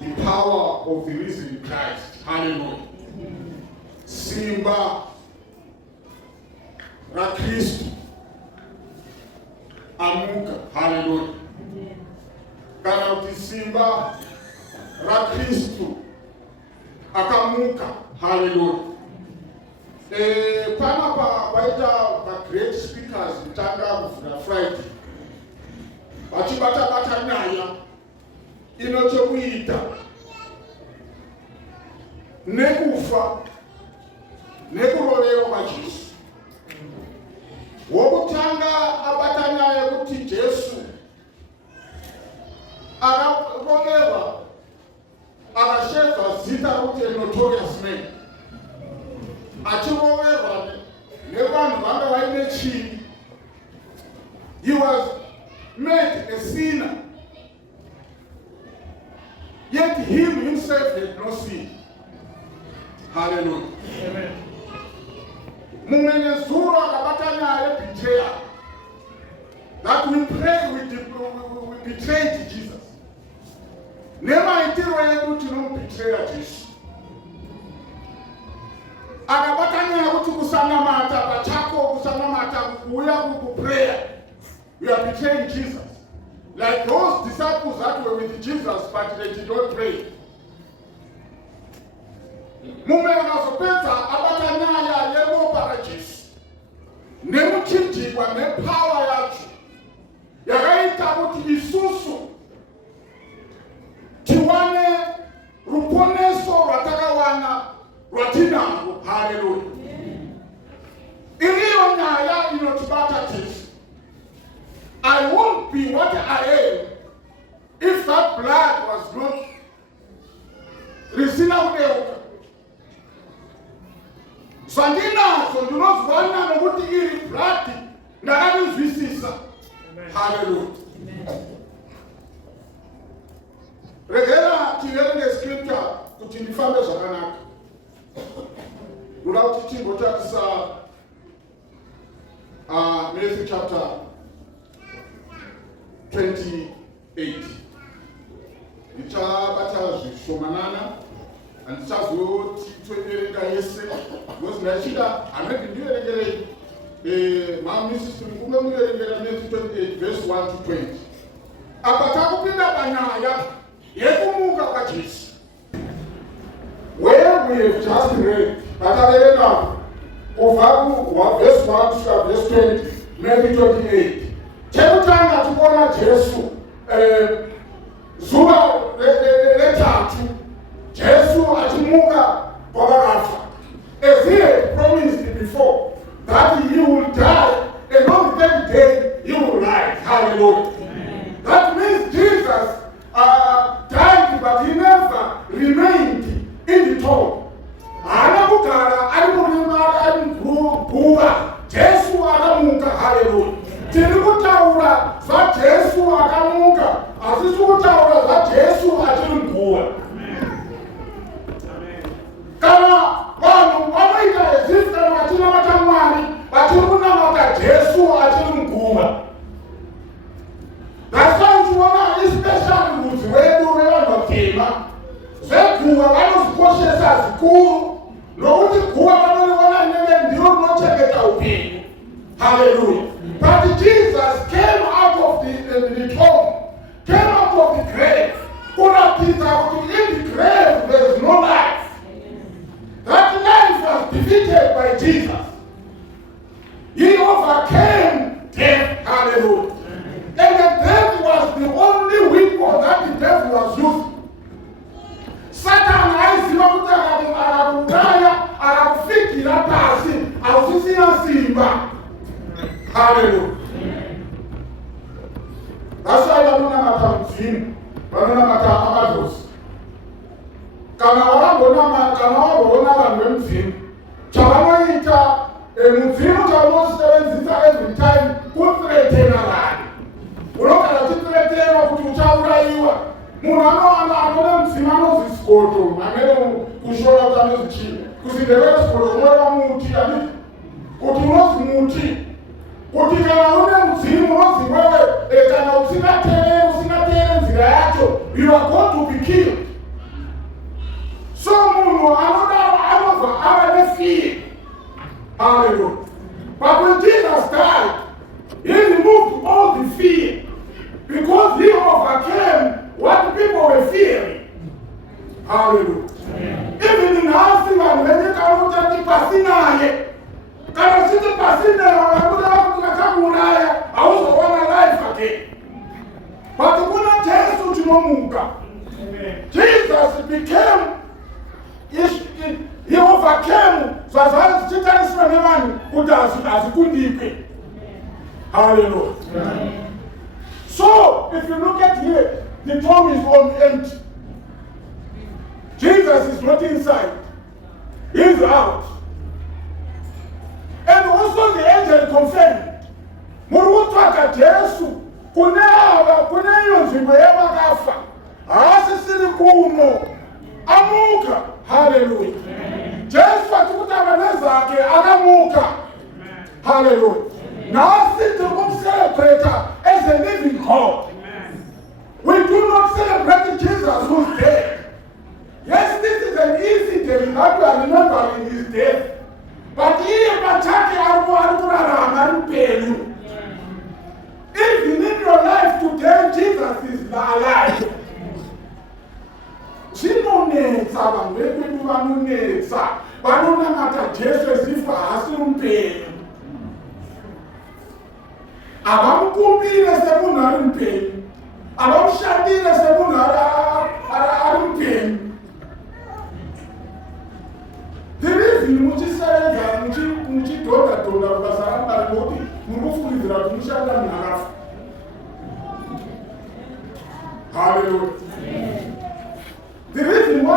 the power of the risen Christ. Hallelujah. Simba ra Kristu amuka. Hallelujah. Kana kuti simba ra Kristu akamuka. Hallelujah. Panapa waita great speakers mtanga kufuna Friday vachibata nyaya inochokuita nekufa nekuroverwa kwaJesu. Wokutanga abata nyaya kuti Jesu akaroverwa akasheva zita kuti notorious man, achiroverwa nevanhu vanga vaine chivi. He was made a sinner, yet him himself had no sin. Hallelujah. Amen. Mumenezuro akabata nyaya betrayal, that we pray we betrayed Jesus. Nemaitiro yedu tinombetreya Jesu. Akabata nyaya kuti kusanamata pachako, kusanamata kuuya kuprayer, we are betraying Jesus. Like those disciples that were with Jesus, but they did not pray. Mume akazopedza abata nyaya yeropa raJesu nemuchinjikwa nepower yacho yakaita kuti isusu tiwane ruponeso rwatakawana rwatinarwo. Haleluya. Iriyo nyaya inotibata Jesu. I won't be what I am if that blood was not risina kudeuka. Zvandinazo ndinozwana nokuti iri blood ndakanizwisisa. Hallelujah. Regera tiverenge scripture kuti ndifambe zvakanaka. Unoda kuti timbotarisa Matthew chapter 28. Ndichabata zvishomanana handichazoti toerenga yese because ndachida hamedi ndiverengerei mamisisi ndikunge muverengera Matthew 28 verse 1 to 20. Apa takupinda panyaya yekumuka kwaJesu, where we have just read takaverenga kubva verse 1 kusvika verse 20 Matthew 28. Chekutanga tikuona Jesu zuva retatu Jesu achimuka kwavakafa, as he had promised before that he will die and on the third day he will rise. Hallelujah. Amen. That means Jesus died, but he never remained in the tomb. Hana kugara ari murima ari mguva, Jesu akamuka. Hallelujah. Tiri kutaura zvaJesu akamuka, asisi kutaura zvaJesu achiri mguva. Kana vanhu vanoita ezisi kana vachinamata Mwari vachiri kunamata Jesu achiri mguva. That's why uchiona especially rudzi rwedu revanhu vatema zveguva vanozvikoshesa zvikuru, nokuti guva vanoriona nenge ndiro rinochengeta upenyu. Hallelujah. But Jesus came out of the tomb, came out of the grave. Kuratidza kuti in the grave there is no life. That life was defeated by Jesus. He overcame death. Hallelujah. And the death was the only weapon that the devil was using. Satan aiziva kuti akakuuraya akakufikira pasi hausisina simba. Hallelujah. That's why vanonamata mudzimu, vanonamata akazosi. Kana wamboona vanhu vemudzimu, chavanoita mudzimu chavanosevenzisa every time kuthreatena vanhu. Unogara uchithreatenwa kuti uchaurayiwa. Munhu anone mudzimu anonzi sikoto, amene kushora kuti anonzi chii. Kuzindevere sikoto unoreva muti, handiti? Kuti unonzi muti. Kuti kana une mudzimu unonzi wewe kana usingateere nzira yacho, you are going to be killed. Hallelujah. Even in housing and when you come to the pasina, can see the pasina, I would have to come I also want a life again. But the one tells you to Munga. Jesus became, he overcame, so as Satan who does as good deep. Hallelujah. So, if you look at here, the tomb is all empty. Jesus is not inside. He's out. And also the angel confirmed. Murutaka Jesu. Kuneyo zimeyema gafa. Asisiri kumo. Amuka. Hallelujah. Jesu atukuta vaneza ake anamuka. Hallelujah. Now sit to celebrate as a living God. We do not celebrate Jesus who's dead. Yes, this is an easy day that we are remembering his death. But here, if you need your life today, Jesus is alive. Hallelujah. The reason why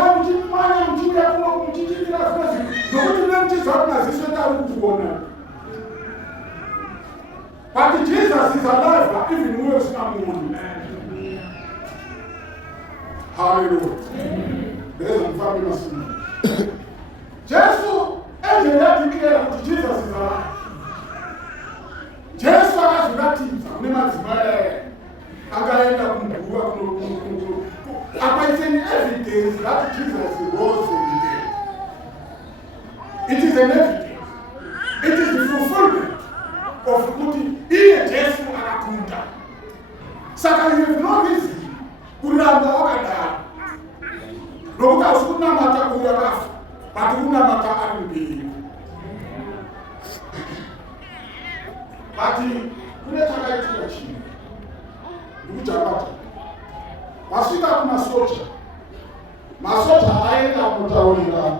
but Jesus is alive, but even worse than hallelujah. There's a fabulous thing. Jesus, and they have declared that Jesus is alive. Jesus has nothing. Appointing evidence that Jesus rose from the dead. It is an evidence. It is the fulfillment of putting here Jesus Arakunda. Saka, you have no reason. Kuramba Wakada. Loka Suna Mata Kurabaf. Patuna Mata Arubi. Pati, Kunetaka Itiachi. Ujabata. Masika kuna socha. Masocha aenda mutaulira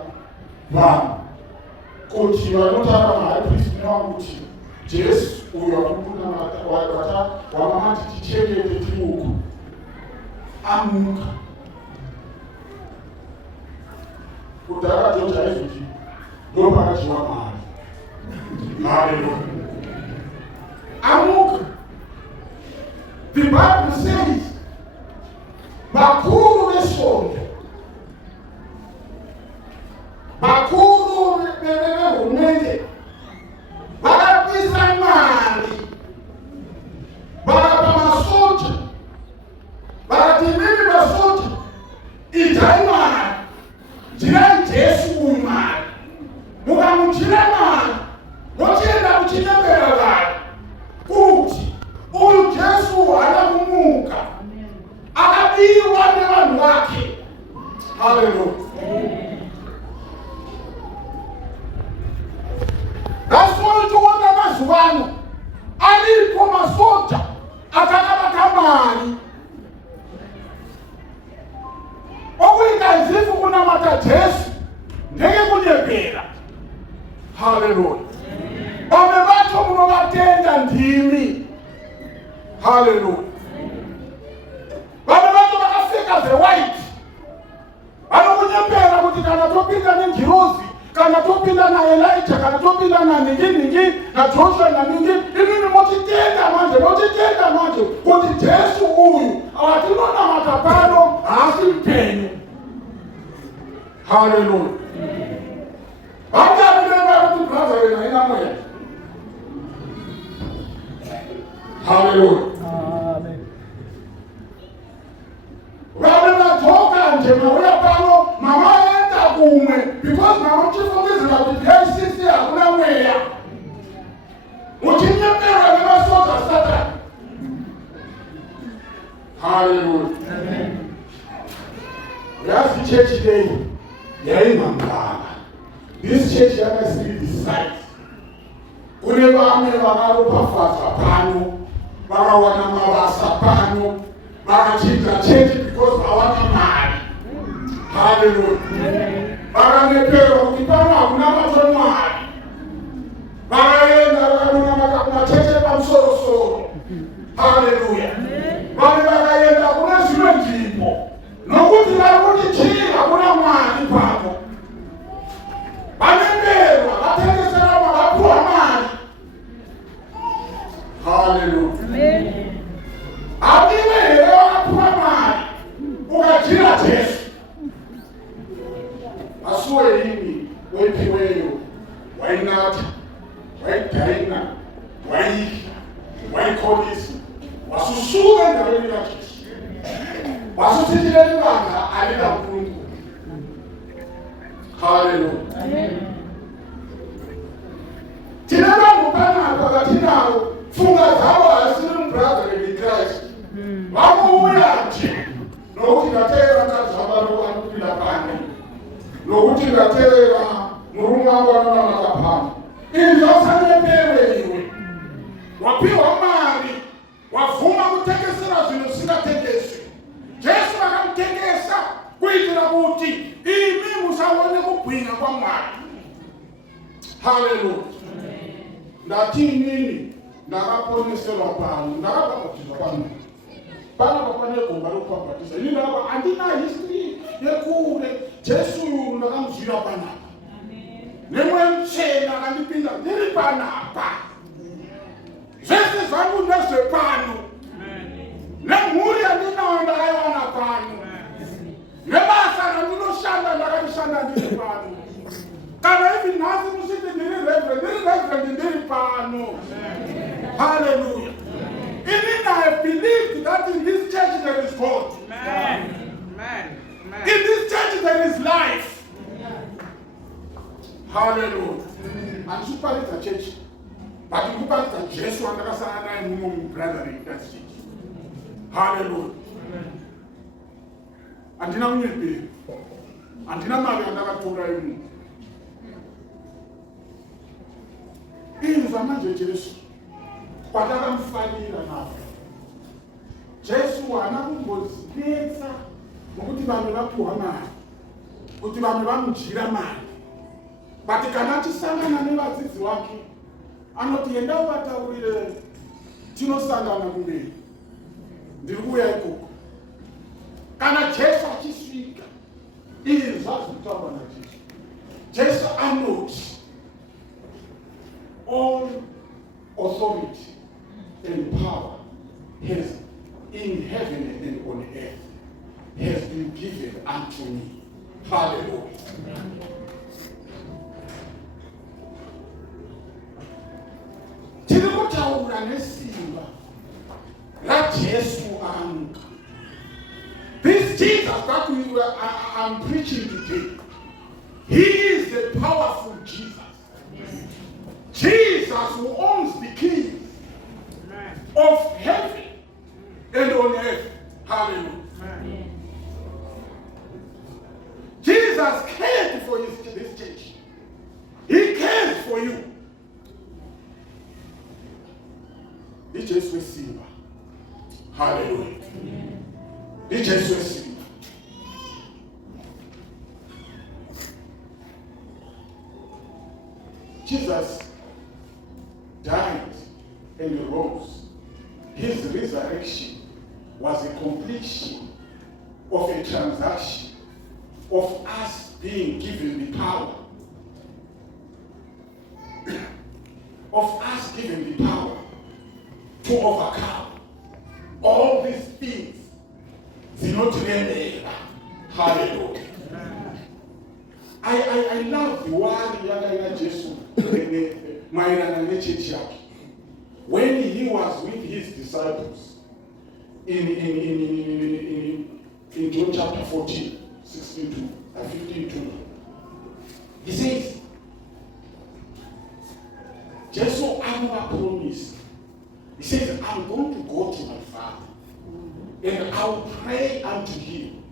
vanhu. Kuti vanotaka mahaipisi nevakuti Jesu uyo wakukuna wata wamamati tichengete timuku. Amuka. Kudhara George aizoti ndopakachiwa mari. Hallelujah. Amuka. The Bible says Bakuru responde. Bakuru umende. Barapisa mali. Barapa masoja. Baratimini masoja. Itaima. Jira Jesu umari. Mukamujira mali. Mochenda kuchina berala. Kuti. Uyu Jesu anakumuka. Akabiwa nevanhu vake. Hallelujah. That's why you want to mazuvano. Alipo masoja akakabata mari. Okuita izifu kunamata Jesu ndenge kunyepera. Hallelujah. Vamwe vacho munovatenda ndimi. Hallelujah. Vamwe vacho vakapfeka zvewhite. Vanokunyepera kuti kana topinda nengirozi, kana topinda naElijah, kana topinda naningi, naJoshua naningi, inini motitenda manje kuti Jesu uyu atinonamata pano haasi mpenyu. Hallelujah. Vangamureva kuti brother wena ina mweya. Hallelujah. Amen. Vamatoka nje mauya pano mama enda kumwe because mama chifundizira kuti KCC hakuna mweya. Uchinyepera nevasoja Satan. Hallelujah. Amen. That's the church today. This church has three decides. Whenever I'm in a Barawana Mabasa Pano, Barachita change because I want to marry. Hallelujah. Barane Pero, Kipana, Namato Mari. Barayenda, Ramuna Church, I'm so. Hallelujah. Barayenda, Unasman people. No good, I want to cheat, I want to marry, Papa. Barane, I tell you, I poor man. Hallelujah. Amen. Amen. Ukajira Yesu. Asuwe himi, wepiweyo, wainata, waitaina, waiki, waikolisi, wasusuwe na wewe ya Yesu. Wasutijile libanga alida mpungu. Hallelujah. Amen. Tinaba mupana kwa tinao. Funga hawa asilimu brother in Christ. Wako uyaji. No utinatera na sababu wa kupila pani. No utinatera murunga wana na makapani. Inzo sana pewe iwe. Wapiwa mari. Wafuma kutekesera zino sina tekesi. Yesu akamtekesa. Kuitira kuti. Imi musawone kupinga kwa mari. Hallelujah. Ndati nini? Nakaponesela pano, nakabapatisa pano. Pano kapane kumba lokupapatisa. Ini nakaba andina history yekule Jesu nakamzira pana. Nemwe mchena kanipinda ndiri panapa. Zese zangu nese pano. Nemuri andinaonda kaiwana pano. Nebasa ndinoshanda ndakabishanda ndiri pano. Kana hivi nazi musite ndiri reverend ndiri pano. Hallelujah. Even I believe that in this church there is God. Amen. Amen. In this church there is life. Hallelujah. And super is a church. But you look at Jesus and the Sana and brother in that church. Hallelujah. And in a minute, and in a man another told in the man Jesus. Pataka mfanira nafe. Jesu anakumbozidetsa nokuti vanhu vapuwa mari. Kuti vanhu vamudyira mari. But kana achisangana nevadzidzi vake anoti enda uvataurire tinosangana kumberi. Ndiri kuuya ikoko. Kana Jesu achisvika izvi zvazvinotaurwa naJesu. Jesu anoti all authority and power has in heaven and on earth has been given unto me. Hallelujah. Tirikutaura nesimba raJesu anga. This Jesus that I'm preaching today, he is the powerful Jesus. Jesus who owns the keys of heaven and on earth. Hallelujah. Amen. Jesus cared for this church. He cares for you. This is with Simba. Hallelujah. This is with Simba. Jesus died and rose. His resurrection was a completion of a transaction of us being given the power. Of us given the power to overcome all these things. Hallelujah. I love the word Yagaya Jesu when he was with his disciples in John chapter 14, 16 to 15. He says, Jesus another promise. He says, I'm going to go to my Father, and I will pray unto him.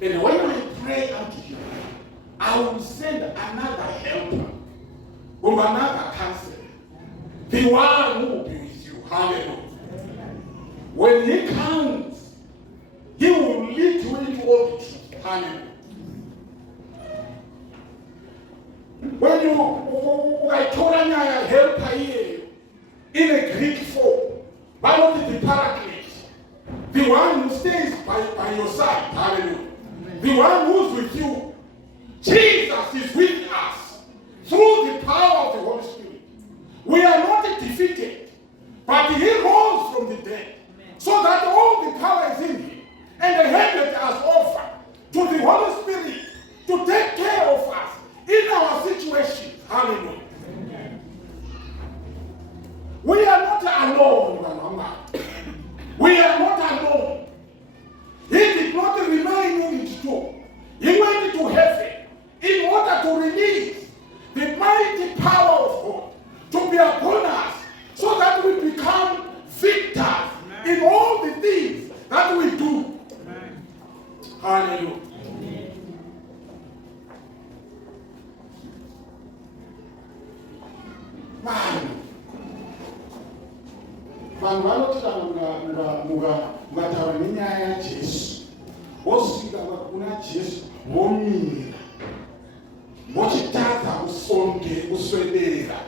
And when I pray unto him, I will send another helper, or another counselor, the one who will be with you. Hallelujah. When he comes, he will lead you into all the truth. Hallelujah. When I told him I help here in a Greek form, but not the paraclete, the one who stays by your side. Hallelujah. The one who's with you. Jesus is with us through the power of the Holy Spirit. We are not defeated, but he rose from the dead, so that all the power is in him, and the handed us offered to the Holy Spirit to take care of us in our situations. Hallelujah. We are not alone. We are not alone. He did not remain in his tomb. He went to heaven in order to release the mighty power of God to be upon us, so that we become victors in all the things that we do. Amen. Hallelujah. Vanhu vanotira mukataura nenyaya yaJesu, vosvika kuna Jesu vomira, vochitadza kuswedera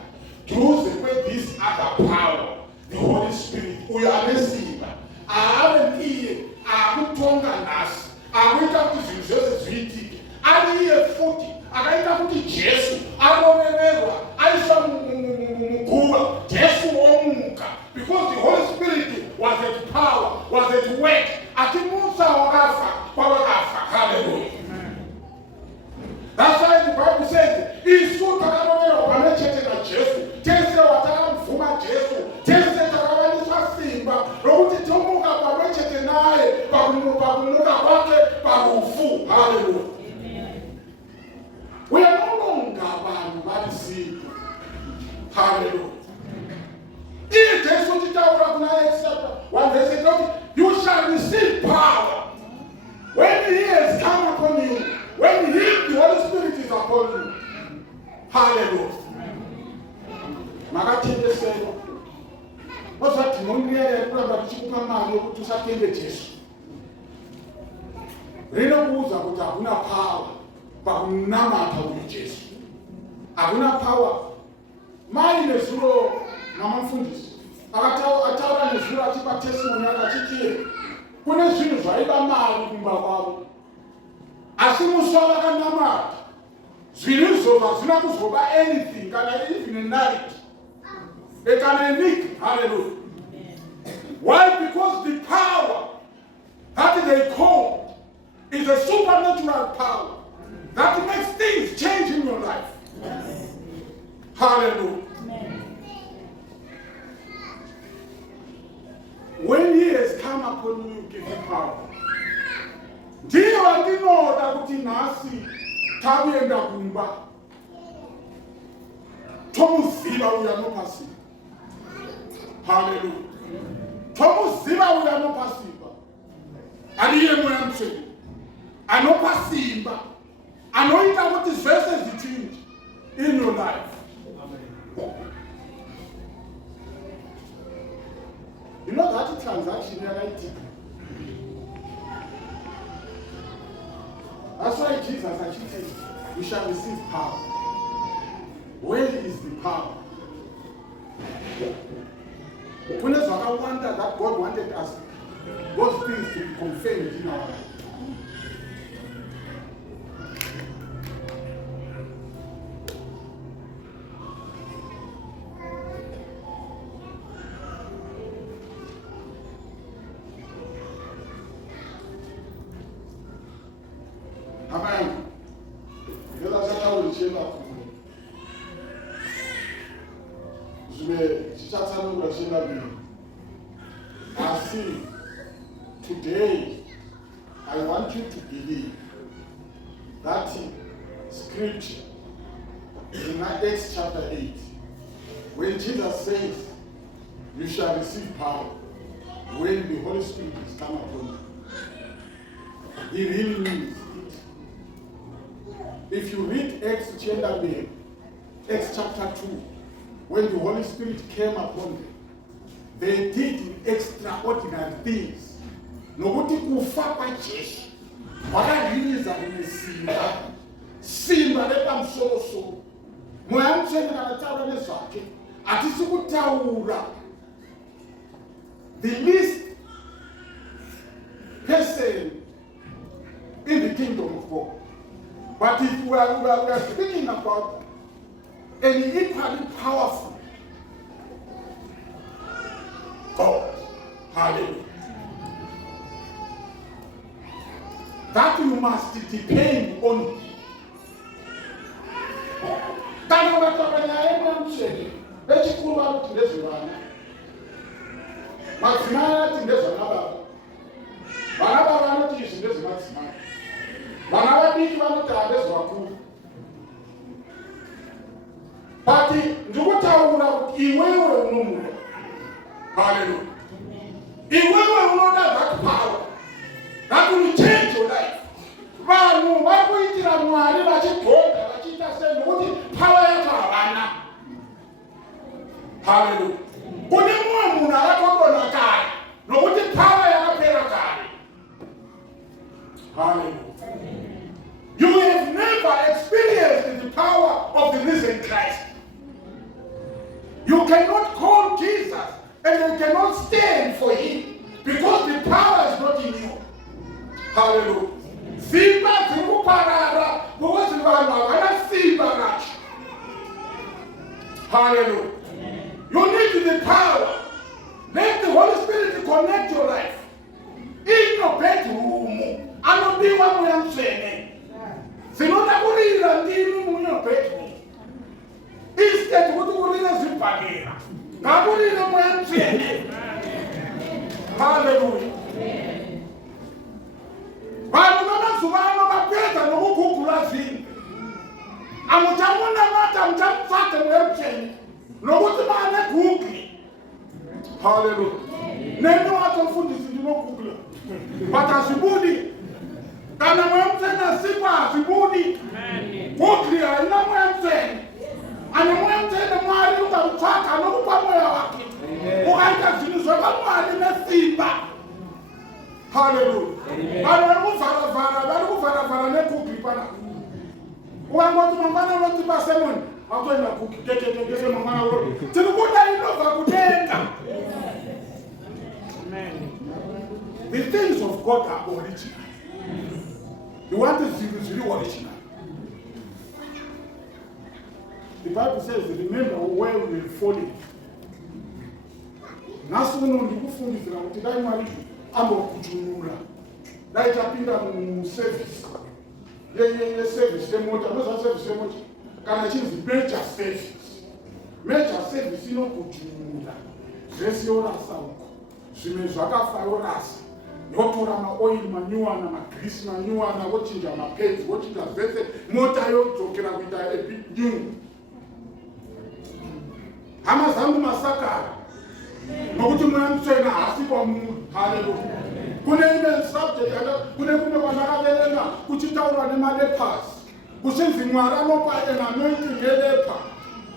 druze kwethis other power, the Holy Spirit, uyo ane simba, aave ndiye akutonga nhasi, akuita kuti zvinhu zvose zviitike, ari iye futi akaita kuti Jesu arovererwa aiswa muguva, Jesu omuka, because the Holy Spirit was at power, was at work, achimusa wakafa kwavakafa. Hallelujah. That's why the Bible says, isu takarovererwa pamwe chete naJesu, tese watakamubvuma Jesu, tese takavaniswa simba rokuti tomuka pamwe chete naye pakumuka kwake parufu. Hallelujah. We are no longer vanhu vari simba. Hallelujah. If Jesu titaura kuna Acts chapter 1 verse 8, you shall receive power when he has come upon you, when he, the Holy Spirit, is upon you. Hallelujah. Makatendesero. What's tinongirira kuramba tichikupa mari yokuti usatende Jesu. Rinokuudza kuti hakuna power pakunamata uyu Jesu. Hakuna power. Mai nezuro namafundisi akataura nezuro achipa testimony akachiti kune zvinhu zvaiba mari kumba kwavo, asi muswa vakanamata zvinhu izvozvo hazvina kuzoba anything kana even a night kana a nick. Hallelujah. Why? Because the power that they call is a supernatural power that makes things change in your life. Yes. Hallelujah. When he has come upon you, give him power. Ndiye wandinoda kuti nhasi takuenda kumba tomuziva uyo anopasiva. Hallelujah. Tomuziva uyo anopasiva. Aliye mweya mutsvene anopasimba, anoita kuti zvese zvichinje in your life. You know that transaction yakaita. That's why Jesus actually said, you shall receive power. Where is the power? When it's a wonder that God wanted us, God's things to be confirmed in our life. Amen. I see today, I want you to believe that scripture in Acts chapter 8, when Jesus says, you shall receive power when the Holy Spirit is come upon you. He really means it. If you read Acts chapter 2, when the Holy Spirit came upon them, they did extraordinary things. Nokuti kufa kwaJesu wakadiniza nesimba simba lepamusoro moya mutsvene kana taura nezvake hatisi kutaura the least person in the kingdom of God. But if we are speaking about an equally powerful God, hallelujah, that you must depend on Him. Kana vakavanyayena mutsvene vechikuru varuti ndezvevana, madzimai anoti ndezvana baba, vana baba vanoti izvi ndezvemadzimai, vana vadiki vanoti handezvevakuru. But ndikutaura kuti iwewe unomuda, hallelujah, iwewe unoda that power that will change your life. Vanhu vakuitira Mwari vachidhonga vachiita sei nokuti power yako havana. Hallelujah. Kune mumwe munhu akatogona kare nokuti power yakapera kare. Hallelujah. You have never experienced the power of the risen Christ. You cannot call Jesus and you cannot stand for Him because the power is not in you. Hallelujah. Simba zikuparara because vanhu havana simba racho. Hallelujah. You need the power. Let the Holy Spirit connect your life. In your bedroom, anobiwa moya mutsvene. Zinoda kurira ndimi muyo bedroom. Instead kuti kurira zvibhakera. Ngakurire moya mutsvene. Hallelujah. Vanhu vamazuva ano vapedza nokugugula zvinhu. Hamuchamunamata muchamutsvaka moya mutsvene nokuti maane Google. Hallelujah. Neni watomufundisi ndinogugula. But hazvibudi. Kana moya mutsvene asipo hazvibudi. Google haina moya mutsvene. Ane moya mutsvene Mwari ukamutsvaka nokupa moya wake. Ukaita zvinhu zvakaMwari nesimba. Hallelujah. Vanhu vari kuvharavhara neGoogle pana. Ukangoti mangwana unoti pasemoni watoenda kukekekekeke mangwana uroti. Tiri kuda inobva kudenga. The things of God are original. You want to see it's really original. The Bible says, remember where we were falling. Nasu uno ndikufundisira kuti dai Mwari ambokutunura. Dai tapinda muservice. Service yemota. Ndoza service yemota. Kana chinzi major service. Major service inokutunura. Zvese yorasa uko. Zvimwe zvakafa yorasa. Yotora maoil manyuwana, magrisi manyuwana, wochinja mapaints, wochinja zvese. Mota yodzokera kuita a bit new. Hama zangu masakara. Nokuti moya mutsvene haasi kwamunhu. Hallelujah. Kune imwe subject kune kumwe kwandakaverenga kuchitaurwa nemalepers. Kuchinzi Mwari anopa an anointing yelepa.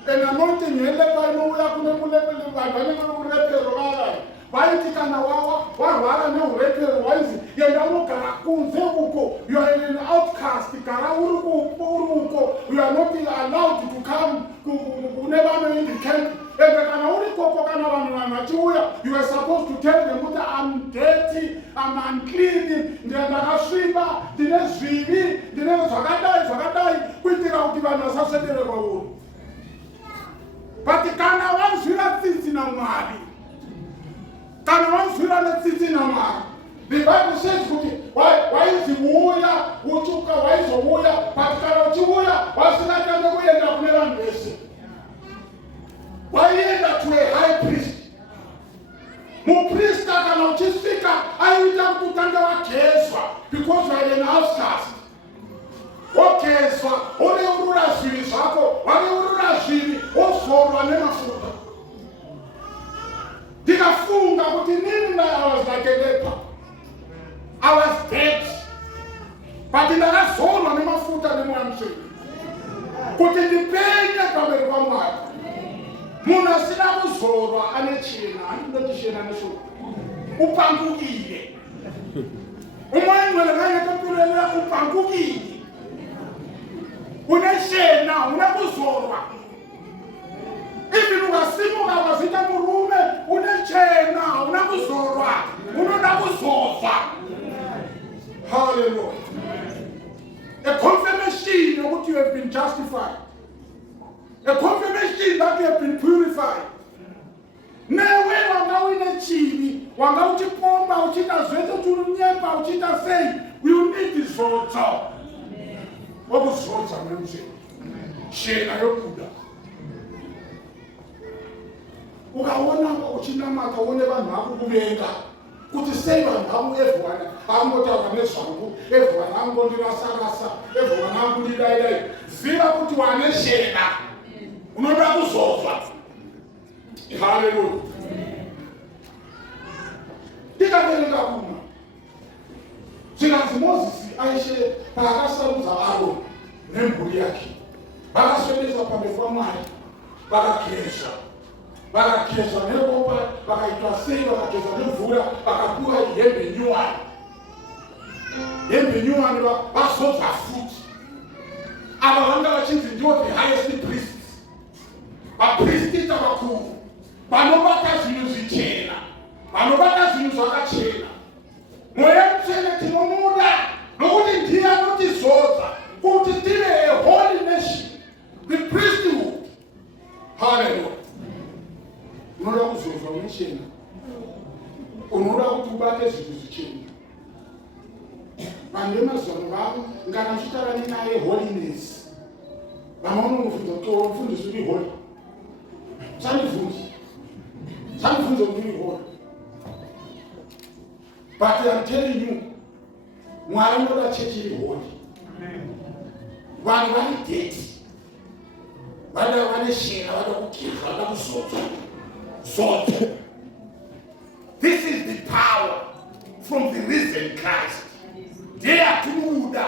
An anointing yelepa inouya kune vanhu vanenge urepero vaya. Vaiti kana warwara neurepero waizi enda unogara kunze uko. You are an outcast. Gara uri uko. You are not allowed to come kune vanhu in the camp. You are supposed to tell them that I'm dirty, I'm unclean, ndakasviba, ndine zvivi, ndine zvakadai, kuitira kuti vanhu vasasvedere kwauri. But kana vanzwira tsitsi naMwari, kana vanzwira netsitsi naMwari, the Bible says kuti waiziuya uchuka waizouya, but kana uchiuya wasingatanga kuenda kune vanhu vese. Waienda to a high priest. Muprista kana uchisvika aita kutanga wagezwa because you are an outcast. Wogezwa, woreurura zvivi zvako, wareurura zvivi, wozorwa nemafuta. Ndikafunga kuti nini I was like a leper. I was dead. But ndakazorwa nemafuta mafuta nemwanzveni kuti ndipenye pamberi paMwari. Munhu asina kuzorwa ane chena, handinoti chena neshoka, upangukile. Umwe lekanyatopirelera upangukile. Une chena, une kuzorwa. Even ukasimuka ukazita murume, une chena, une kuzorwa, unoda kuzorwa. Hallelujah. A confirmation that you have been justified. A confirmation that you have been purified. Newe wanga wine chibi, wanga uchipomba, uchita zwete turunyepa, uchita sei, you need this vote. What was vote I'm saying? Shena yokuda. Ukaona uchinamata uone vanhu vakukuvenga. Kuti sei vanhu vakuevhwana, vangotaura nezvangu, evhwana angondirasa-rasa, evhwana angondidai-dai. Ziva kuti wane shena, unoda kuzozwa. Hallelujah. Tikaverenga kuno. Zvinganzi Mozisi aishe paakasarudza Aroni nemhuri yake. Vakaswedesa pamberi paMwari, vakakesha. Vakakesha neropa, vakaitwa sei, vakakesha nemvura, vakapuwa hembe nyuwani. Hembe nyuwani vazodza futi. Ava vanga vachinzi ndivo the highest priests. Vapristi vakuru. Vanobata zvinhu zvichena, vanobata zvinhu zvakachena. Mweya Mutsvene tinomuda nokuti ndiye anotizodza kuti tive a holy nation, the priesthood. Hallelujah. Unoda kuzozwa unechena, unoda kuti ubate zvinhu zvichena. Vanhu vemazuva vavo ngana uchitaura naye holiness, vamwe vanongofunza kuti mufundisi uri holy. Sandifunza kuti uri holy. But I'm telling you, Mwari unoda chechi iri holy. Vanhu vane deti, vane shena, vada kukirwa, vada kuzodza. Zote. This is the power from the risen Christ. They are tinomuda.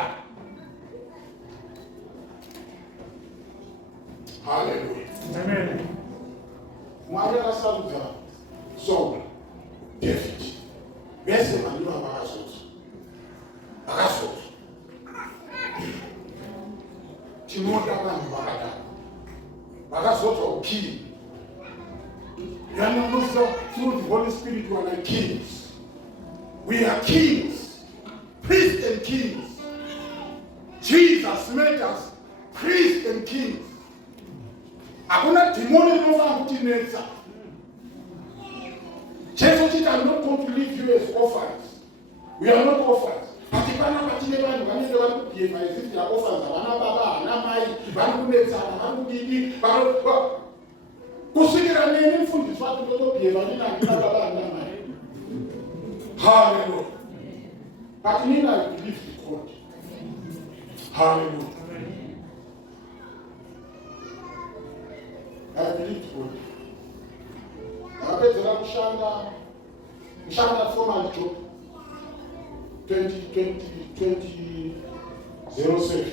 Hallelujah. Amen. Mwari akasarudza Saul, David. Vese vanhu vakazodza. Tinoda vanhu vakadaro. Vakazodza ukiri. You are not through the Holy Spirit, you are like kings. We are kings, priests and kings. Jesus made us priests and kings. Hakuna demoni inofana kutinetsa. Jesus said, I'm not going to leave you as orphans. We are not orphans. Atipana patine vanhu vanenge varikubhema as if they are orphans. Havana baba, havana mai, varikunetsana, varikudidi, kusvikira neni mufundisi wati ndotobhema ndinandina baba handina mai. Hallelujah. But nina I believe the God. Hallelujah. I believe God. Apedzera kushanda formal job 2007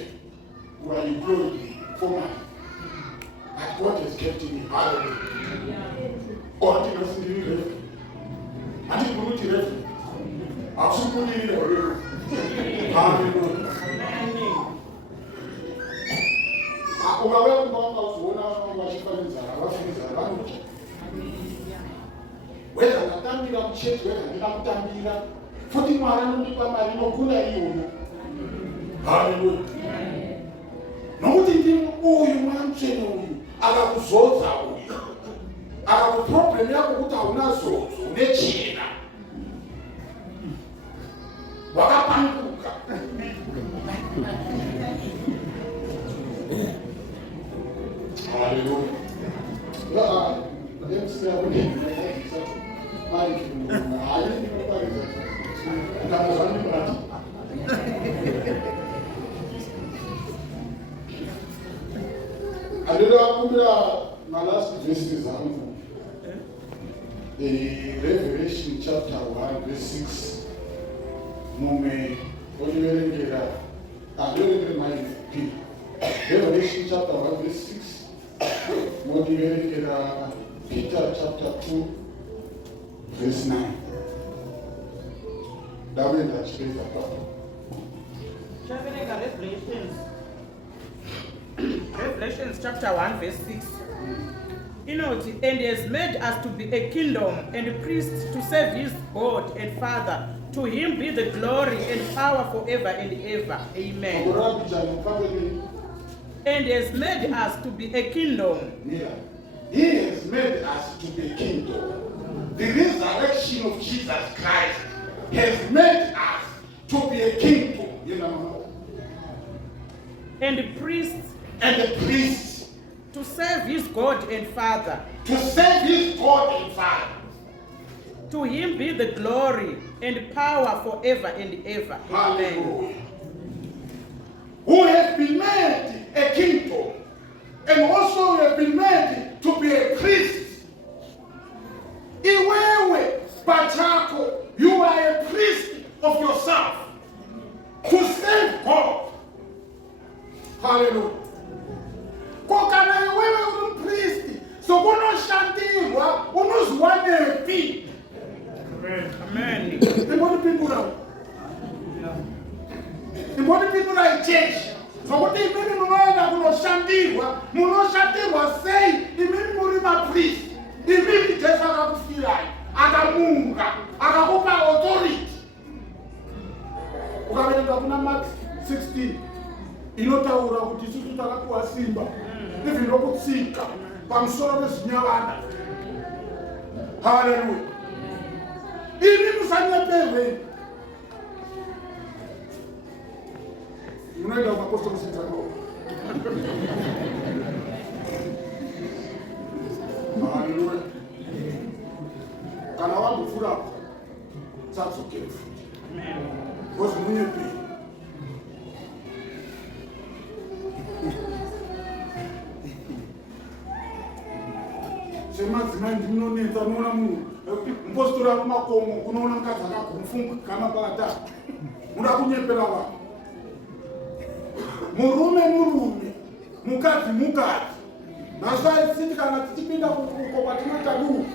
we are employed formally. But God has kept me. Hallelujah. God is not in the I didn't go to the refuge. I'm so good in the hallelujah. Ukawea kumbanga usiona wachifaniza, wafaniza, wanucha. Weza natambira mchetu, weza nikamtambira. Futi mwarano nipa marino kuna iyono. Hallelujah. Nokuti ndimu uyu mwanchene uyu, akakuzodza uyu. Akakuproblem yako kuti hauna zodzo, unechena. Wakapanguka. Hallelujah. I did my last verses the Revelation chapter 1 verse 6. Mume, I don't remind Revelation chapter 1 verse 6. Peter chapter 2 verse 9. Revelations chapter 1 verse 6. And he has made us to be a kingdom and a priest to serve his God and Father. To him be the glory and power forever and ever. Amen. And he has made us to be a kingdom. He has made us to be a kingdom. The resurrection of Jesus Christ has made us to be a kingdom. And the priest. And the priest. To serve his God and Father. To serve his God and Father. To him be the glory and power forever and ever. Hallelujah. Who has been made a kingdom and also has been made to be a priest. Iwewe, Pachako, you are a priest of yourself to serve God. Hallelujah. Kokana iwewe uri priest, so unoshandirwa, unozwanepi. Amen. The more people now. The more people like church. So what they mean munoenda munoshandirwa say imini muri ma priest. Imini Jesu akakufira. Akamunga, akakupa authority. Ukaverenga kuna Mark 16. Inotaura kuti isusu takapuwa simba. Even rokutsika pamusoro pezvinyavada. Hallelujah. Ini musanyeperwe. Munoenda kumapostori sinzano. Hallelujah. Kana wangofura tsatsukire futi. Amen. Because munyeperwe. Semadzimai ndinonetsa unoona munhu mupostori ari kumakomo unoona mukadzi akagufunga kama pakata muda kunyepera vanhu murume mukadzi nasvaisiti kana tichipinda kwatinoita duhu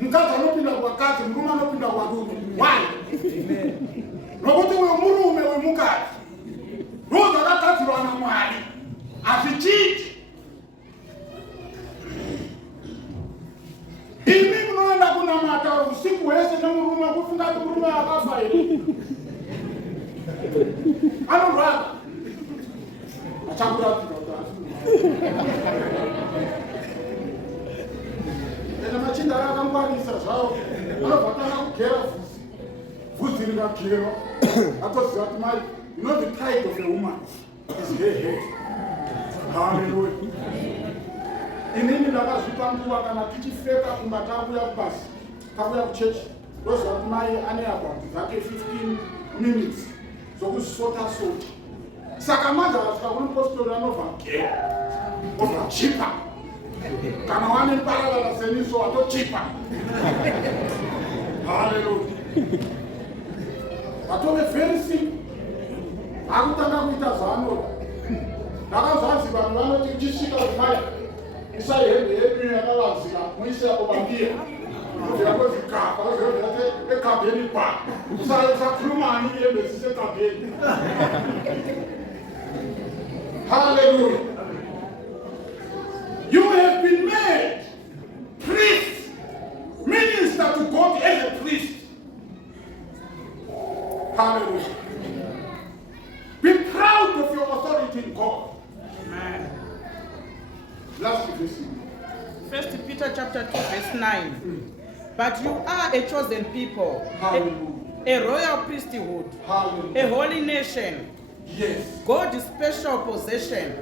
mukadzi anopinda kwakadzi murume anopinda kwadume why nokuti uyo murume wemukadzi ndo zvakagadzirwa naMwari hazvichiti. Imi munoenda kunamata usiku hwese nemurume kufunga kuti murume akafa here. Anorwara. Achakurapika kuti ena machinda akangwarisa zvavo anobvatanga kugera vhudzi rikagerwa atoziva kuti mai, you know the pride of a woman is her head. Hallelujah. Inini ndakazvipa nguva kana tichifeka kumatakuya kubasi takuya kuchechi ndoziva kuti mai ane about dzake 15 minutes zokuzvisota sota. Saka manje akasvika kune mupostori anobva gera obva chipa kana wane paralala seniso watochipa. Hallelujah. Atove very simple. Akutanga kuita zvaanoda. Ndakanzwanzi vanhu vanoti tichisvika kumai isai hembe yedu yakavanzika muise yakobambira yakozvikapa ozvete ekabheni pa usakhulumani hembe dzisekabheni. Hallelujah. You have been made priest, minister to God as a priest. Hallelujah. Be proud of your authority in God. Amen. Last verse. 1 Peter chapter 2 verse 9. But you are a chosen people, a royal priesthood, a holy nation, yes, God's special possession,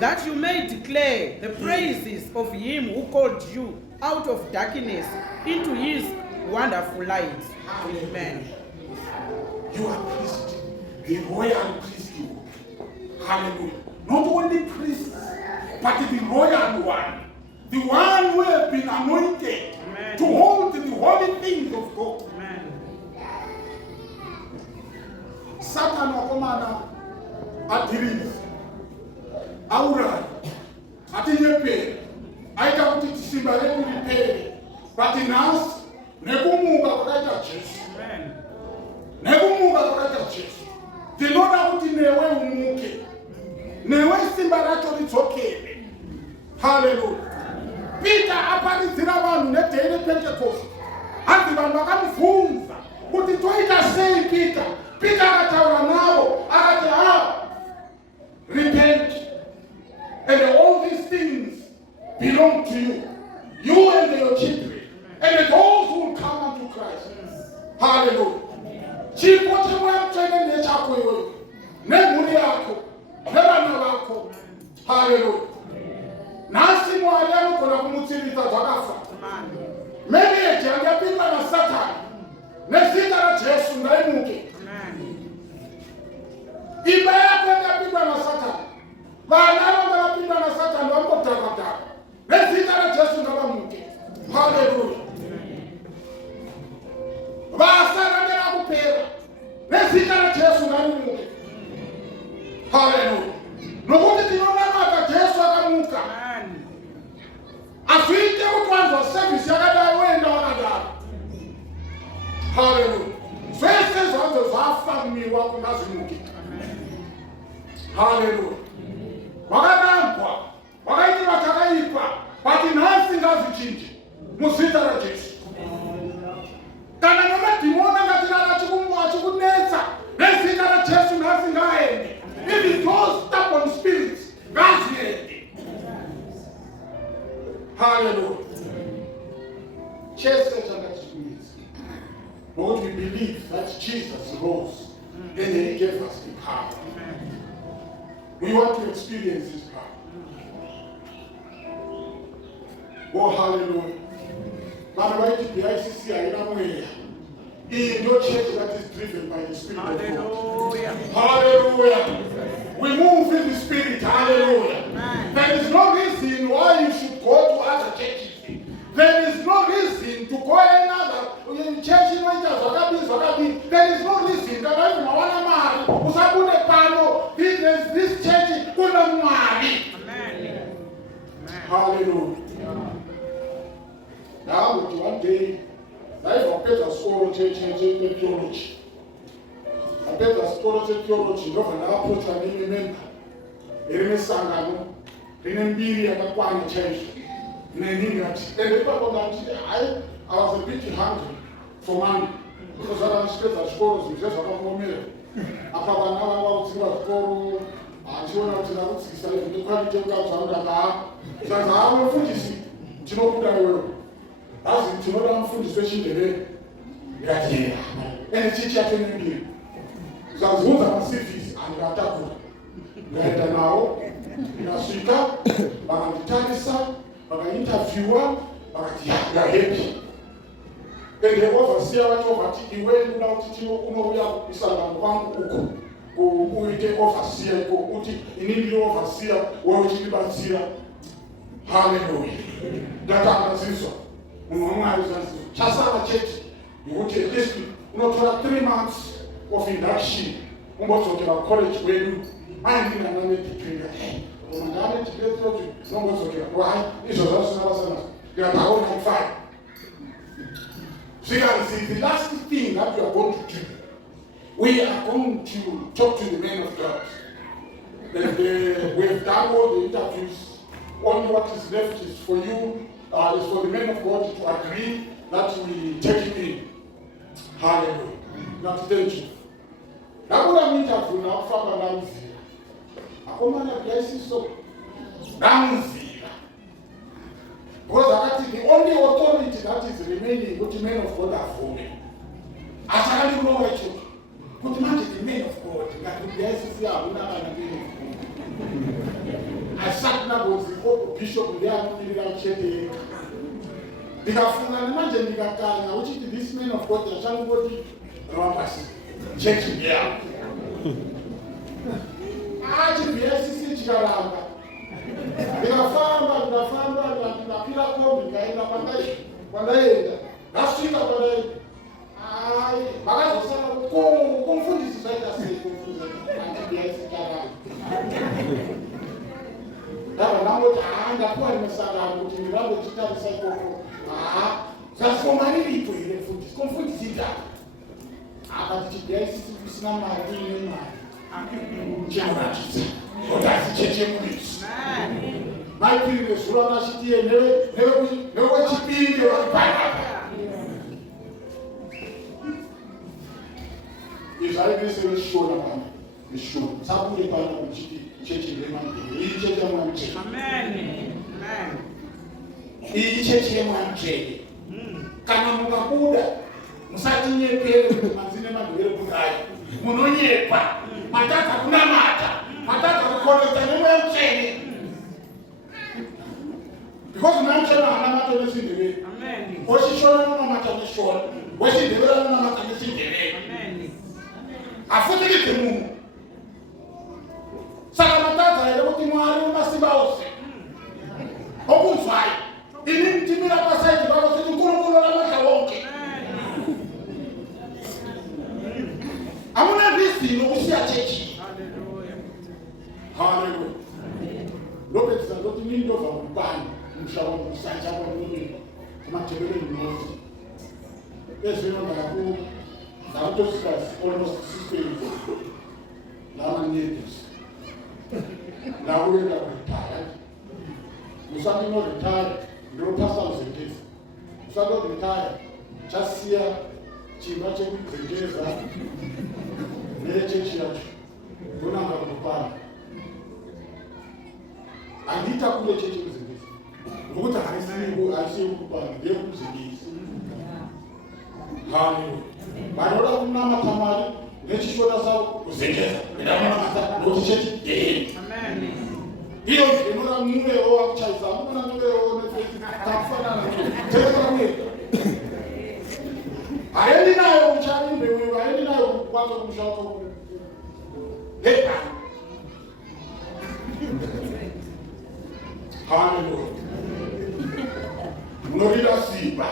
that you may declare the praises of him who called you out of darkness into his wonderful light. Amen. You are priest, the royal priesthood. Hallelujah. Not only priests, but the royal one. The one who has been anointed. Amen. To hold the holy things of God. Amen. Satan wakomana adirizi aurari atinyepera aita kuti simba redu ripere but nhasi nekumuka kwakaita Jesu nekumuka kwakaita Jesu tinoda kuti newe umuke newe simba racho ridzokere. Haleluya. Peter aparidzira vanhu nedaily Pentecost. Hanzi vanhu vakamubvunza kuti toita sei Peter. Peter akataura navo akati repent and all these things belong to you, you and your children, and those who will come unto Christ. Hallelujah. Chipo chemwemtene nechako iwewe nemhuri yako nevana vako. Hallelujah. Nasi Mwari anogona kumutsiridza zvakafa. Meneji angapindwa naSatani nezita raJesu ngaimuke. Imba yako ingapindwa naSatani, vana vangapindwa naSatani vambodhakadhaka, nezita raJesu ngavamuke. Haleluya. Vasa rangera kupera nezita raJesu ngarimuke. Haleluya. Nokuti tinonamata Jesu akamuka. Azviite kuti vanhu vasevhisi yakadai woenda wakadaro. Haleluya. Zvese zvanzo zvafamiwa kungazimuke. Haleluya. Wakarambwa, wakaitirwa chakaipa, but nhasi ngazvichinje muzita raJesu. Kana nemadhimoni angatirara achikunetsa nezita raJesu nhasi ngaaende. Even those stubborn spirits ngaziende. Hallelujah. Chase Lord, we believe that Jesus rose and he gave us the power. We want to experience his power. Oh, hallelujah. Man, why did the ICC Hallelujah. In your church that is driven by the Spirit of God. Hallelujah. We move in the Spirit. Hallelujah. There is no reason why you should go to other churches. There is no reason to go another church in which there is no reason that this church couldn't marry. Hallelujah. Now, one day, life of Peter's school church theology. A Peter's school theology, no one approach and remember. Remember, remember the church. I was a bit hungry for money because I was supposed to school just a couple of minutes. After an hour, I was going to school. I was going to quality of the I will put this to know what I will. As to know that I'm food, especially the day. And the teacher can be. So I was going to see this and the attack. And now, in Africa, I'm the Tarisa. Interviewer, happy. And the overseer what he went without to Islam who take overseer, go in the overseer, where we overseer. Hallelujah. That is so. Chasana church, you would take this, not 3 months of induction. Almost to college where you find in another degree. Why? It's also you are now on fire. So the last thing that we are going to do, we are going to talk to the men of God. We have done all the interviews. Only what is left is for you, is for the men of God to agree that we take him in. Hallelujah. Not thank you. Now what I'm interviewing now from Anamzi. I bless so. Because the only authority that is remaining, what the men of God are for me. As I don't know what you could imagine the men of God that would bless you. I sat now with the bishop there, the imagine the guy, which is this men of God, the somebody church here. Chikaramba. Ndinafamba ndinapira kombi ngaenda pandaenda. Ndasvika pandaenda. Vakazosana kumfundisi zvaita sei kumfundisi. Chikaramba. ndaba nangoti ndakuwa nimesangana kuti ndirambe chitarisa ikoko zasikomanirito here mfundisi komfundisi ndaba akati chidai sisi kusina mari ine mari chinoratidza kuti asicheche muisi maipiri nezuro akachitiye nevechipinge vakipanaka izvaivese vechishona pana vechishona sakure pana kuchiti cheche remamgere iyi cheche yemwamchene iyi cheche yemwamchene kana mukabuda musatinyepere kuti manzine magere kudai munonyepa matadza kunamata matadza kukonekta nemwamchene because mwamchene hanamata nesindevere wechishona nonamata neshona wechindevere nonamata nesindevere afutikite munhu saka matadza here kuti mwari umasimba ose okunzwai ini mtimira pasaidi pavo siti nkurukuno ramasha wonke hamuna vhisi nokusiya chechi haleluya ndopedzisa ndoti nini ndobva kubani mushava kusanja kwanini kumatebere mnozi ezvino ndakutosika almost 6 days lamanyedes ndakuenda kuretire musati noretire ndinopasa kuzengeza musati noretire chasiya chimba chekuzengeza nechechi yacho ndonanga kutopana andiita kule chechi kuzengeza nokuti haisiyi kupana ndeyekuzengeza haleluya vanoda kunamata mari nechishona savo kuzengeza ndakunamata nokuti chechi deheni iyo ndinoda muvewo wakuchaisa amukona muvewo takufanana tekera mwega haendi nayo kuchaimbewe haendi nayo kukwanza kumushauko hepa haleluya munorida simba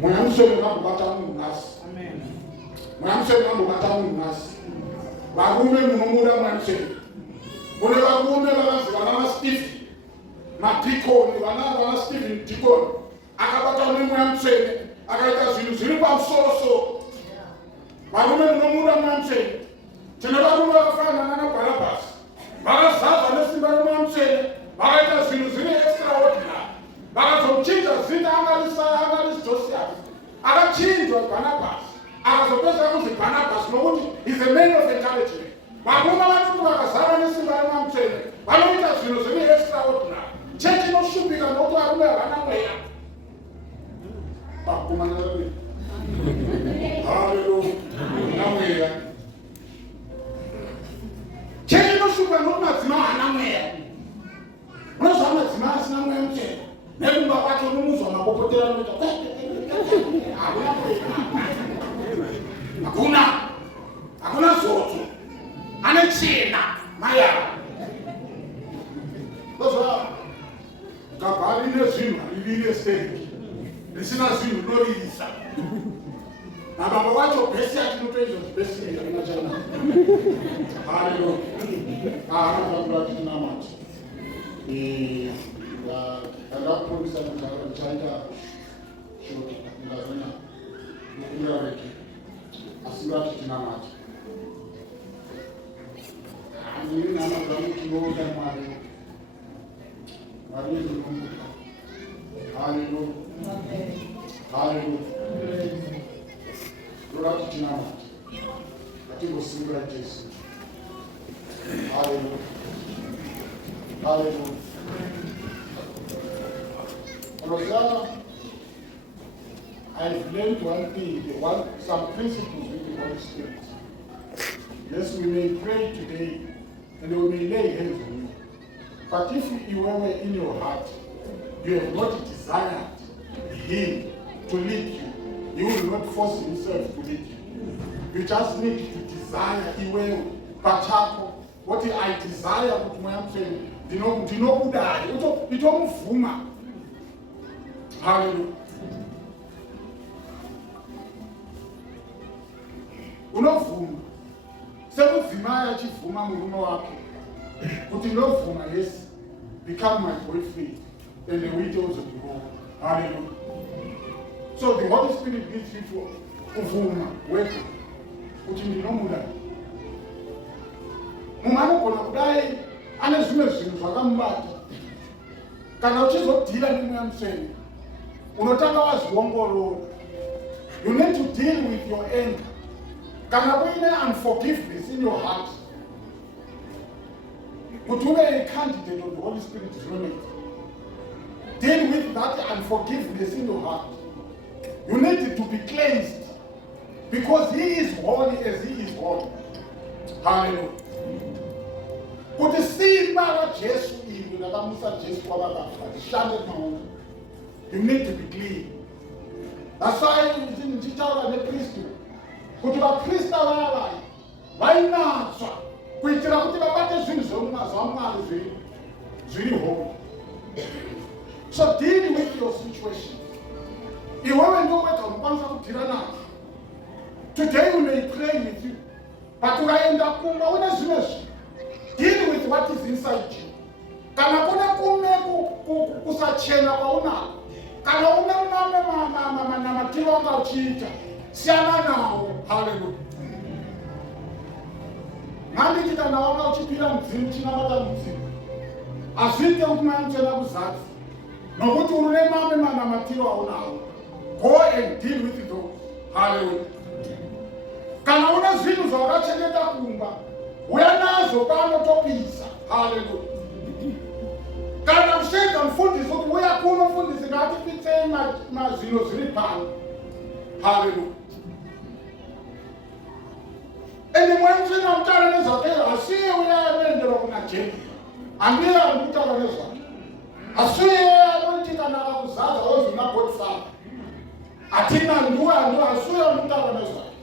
mwamusoro ngakubata munhu nhasi mwamusoro ngakubata munhu nhasi varume munomuda mwamusoro kune varume vakanzi vana vaStephen madhikoni vana Stephen dhikoni akabata nemwamusoro akaita zvinhu zviri pamusoro varume munomuda mwamusoro tine varume vakafanana naBharabhasi vakazadza nesimba remwamusoro vakaita zvinhu zviri extraordinary vakazochinja zita angalisi Joseph akachinjwa Barnabas akazopesa kunzi Barnabas nokuti is a man of encouragement varume vanoti vakazara nesimba remwamusoro vanoita zvinhu zviri extraordinary chechi inoshupika nokuti varume havana mweya pakumanarari haleluya namweya chechi inoshupa nokuti madzima hana mweya unozva madzima asina mweya muchena nekumba kwacho nomuzwa makopotera noita hakuna zodzo ane chena mayara ozva gabha rine zvinhu hariviri steki risina zvinhu rinoririsa nababa wacho bhesi yatinotoizva zvibhesi yainachana haleluya anazakura titinamati ndakapromisa kuti ndichaita shoti ndazana nokumurareke asi ngati tinamati ini namazangu tinoda mwari mwari wezinombuka haleluya haleluya toda kuti tinamati ngatingosimbira Jesu haleluya haleluya I've learned one thing, some principles with the Holy Spirit. Yes, we may pray today and we may lay hands on you. But if you were in your heart, you have not desired Him to lead you, He will not force Himself to lead you. You just need to desire iwewe pachako. What I desire, what I'm saying, ndinokudai itomuvhuma. Hallelujah. Unovhuma sekudzimai achivhuma murume wake kuti ndovhuma Yesu become my boyfriend, and the widows will go. Hallelujah. So the Holy Spirit gives you to uvuma weka kuti ndinomudai. Munhu anogona kudai ane zvimwe zvinhu zvakamubata. Kana uchizodhila nemweya mutsvene, unotanga wazviongorora. You need to deal with your anger. Kana uine unforgiveness in your heart, kuti uve a candidate of the Holy Spirit unit. Deal with that unforgiveness in your heart. You need to be cleansed because He is holy as He is holy. Hallelujah. Kuti simba ra Jesu ivi rakamusa Jesu kwavakafa rishande mauri. You need to be clean. That's why ndichitaura neKristu kuti vaKristu vaya vainatswa kuitira kuti vabate zvinhu zvaMwari zviri holy. So deal with your situation. Iwewe ndio weka unokwanisa kudhira nazvo. Today we may pray with you, but ukaenda kumba une zvimwe zvinhu. Deal with what is inside you. Kana kune kume kusachena kwaunako, kana une namatiro wanga uchiita, siyana nawo. Hallelujah. Handiti kana wanga uchipira mudzimu chinamata mudzimu, azviite kuti mwanzvena kuzadzi, nokuti une namatiro aunawo. Go and deal with those. Hallelujah. Kana une zvinhu zvawakachengeta kumba, uya nazo panotopisa. Hallelujah. Kana ushenza mfundisi kuti uya kuno mfundisi ngatipitsei mazvinhu zviri pano. Hallelujah. Ende mwanzvena mutaura nezvake, asiye uya anoendera kuna Jesu. Andiye arikutaura nezvake. Asiye anoti kana akuzaza ozvina Godfather. Atina nduwa asuye anokutaura nezvake.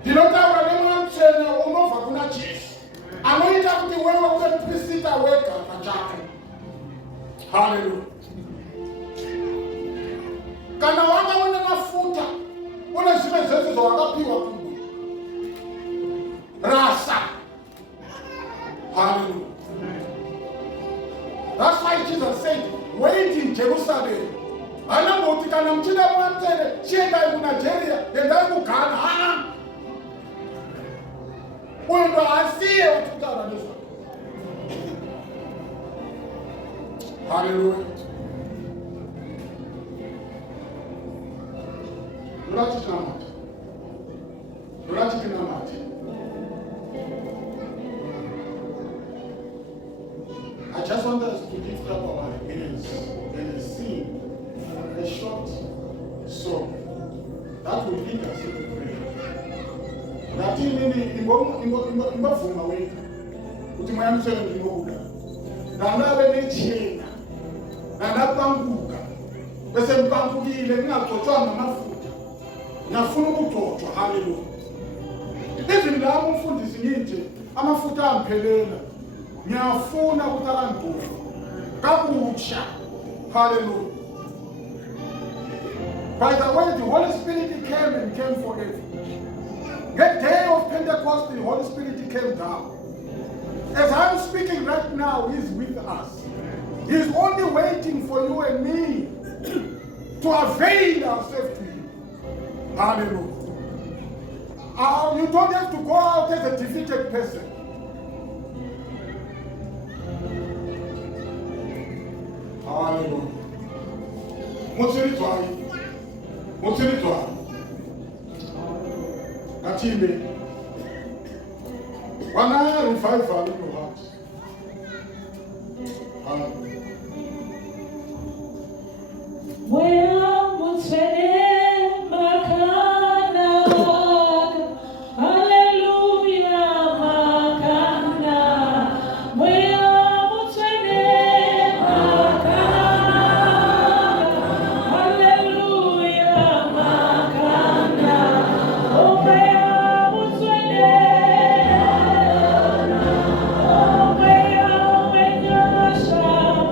Ndinotaura nemweya mutsvene unobva kuna Jesu. Anoita kuti wewe uve muprista wega pachako. Hallelujah. Kana wanga une mafuta, une zvimwe zvese zvawakapiwa kumwe, rasa. Hallelujah. That's why Jesus said, wait in Jerusalem. Anamboti kana mchida mweya mutsvene chiendai kuNigeria, endai kuGhana. Uyu ndo asiye kutaura nezvake. Hallelujah. Nuratitinamati. I just want us to lift up our hands and sing a short song that will lead us into prayer. Natinini imbavuma weka kuti mweya mutsvene ndinobuda. Ndandave nechena, ndandapanguka. Pese mpangukile ndingadzotswa namafuta. Ndinafuna kudzotswa. Hallelujah. Even labo mfundisi ngithi amafuta amphelela. Ngiyafuna ukuthi akandlovu kabutsha. Hallelujah. By the way, the Holy Spirit came and came forever. That day of Pentecost, the Holy Spirit came down. As I'm speaking right now, He's with us. He's only waiting for you and me to avail ourselves to Him. Hallelujah. You don't have to go out as a defeated person. Hallelujah. Mutsiritwai. Atimbe. Wana revival in your heart. Hallelujah. Well, Shama.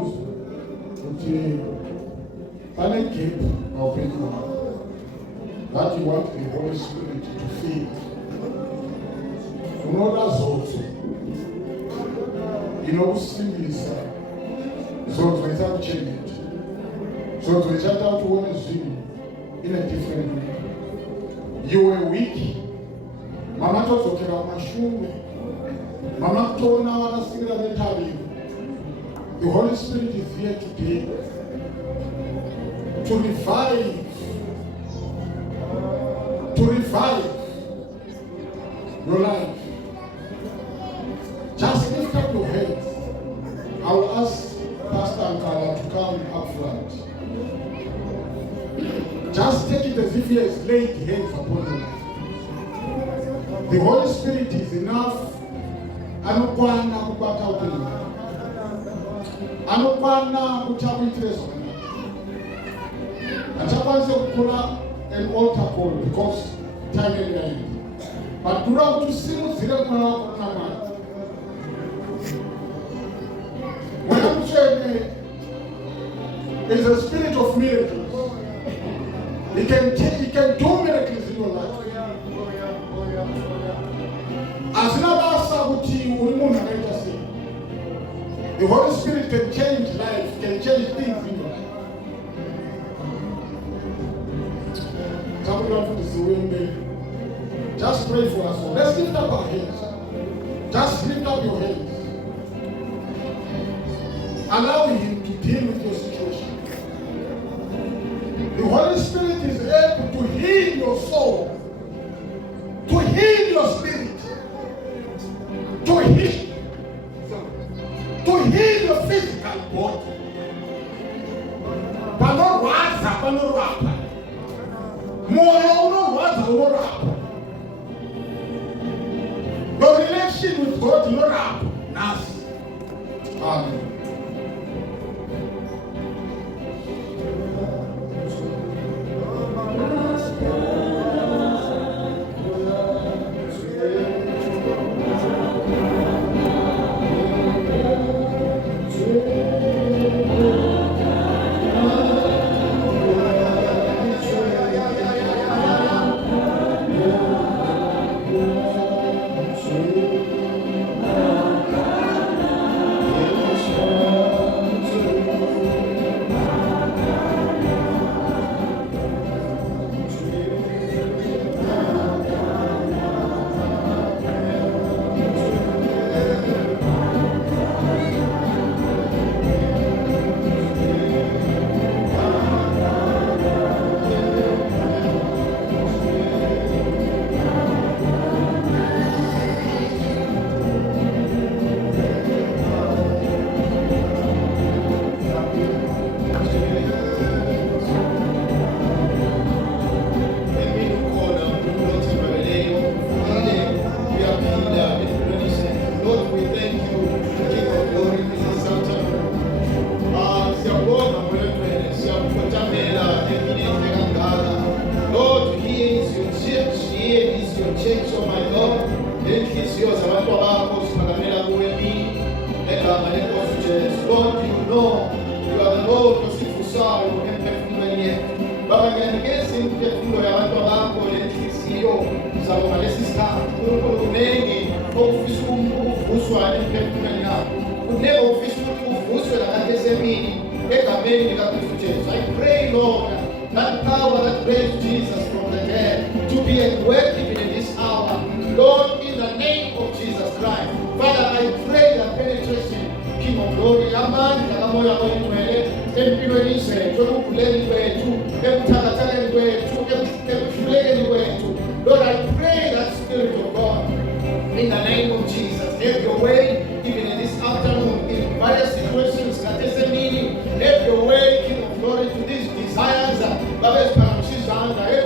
knows kuti pane gap paupenyu hwako that you want the Holy Spirit to fill. Unoda zodzo inokusimbisa, zodzo ichakuchengeta, zodzo ichaita kuti uone zvinhu in a different way. You were weak. Mama todzokera kumashure. Mama kutoona vakasikira netariro. The Holy Spirit is here today to revive your life. Just lift up your hands. I will ask Pastor Ankara to come up front. Just take it as if he has laid hands upon you. The Holy Spirit is enough. Anokwana kubata upenyu. Anokwana kuchakuitira zvakanaka. Achakwanisa kukura an altar call because time and end. But kura kuti usimudzire mwana wako kuna Mwari. Mwana mutsvene is a spirit of miracles. He can do miracles in your life. Asina basa kuti uri munhu akaita sei. The Holy Spirit can change life, can change things in your life. Just pray for us all. Let's lift up our hands. Just lift up your hands. Allow Him to deal with your situation. The Holy Spirit is able to heal your soul, to heal your spirit, to heal your physical body. Panorapa. Moyo unorwadza unorapa. Your relation with God unorapa. Nasi. Amen. I pray, Lord, that power that raised Jesus from the dead to be at work even in this hour. Lord, in the name of Jesus Christ. Father, I pray that penetration, King of glory, amandla kamoya oyithwele empilweni zethu, ekukhuleni kwethu, ekuthathakeni kwethu, ekuhlulekeni kwethu. Lord, I pray that Spirit of God, in the name of Jesus, have your way even in this afternoon, in various situations, have your way, King of glory, to these desires, have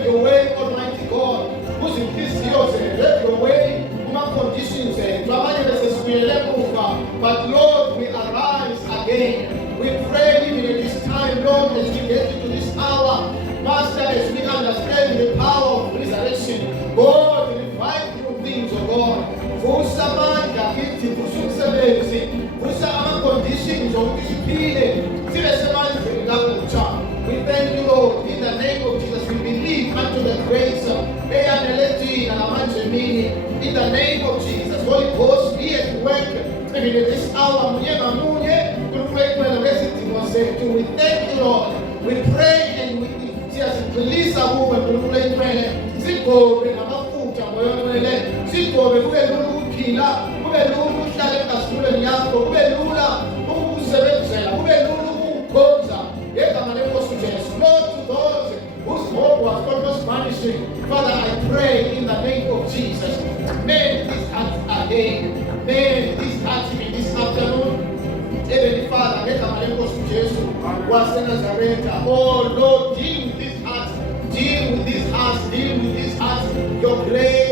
your way, Almighty God, who's in this season, have your way, conditions, but Lord, we arise again. We pray even in this time, Lord, as we get into this hour, Master, as we understand the power of resurrection, God, revive new things, oh God. For some man, for some conditions, zethu. We thank you, Lord. We pray and we siyazigxilisa kuwe nkulunkulu eyimele sigobe ngamafutha ngoyonwele sigobe kube lula ukuphila kube lula ukuhlala engasibulweni yakho kube lula ukusebenzela kube lula ukukhonza ngegama lenkosi uJesu. Lord, to those whose hope was almost vanishing, Father, I pray in the name of Jesus, mend these hearts again, mend these hearts in this afternoon. Heavenly Father, ngegama lenkosi uJesu waseNazaretha, oh Lord, deal with these hearts, deal with these hearts, deal with these hearts. Your grace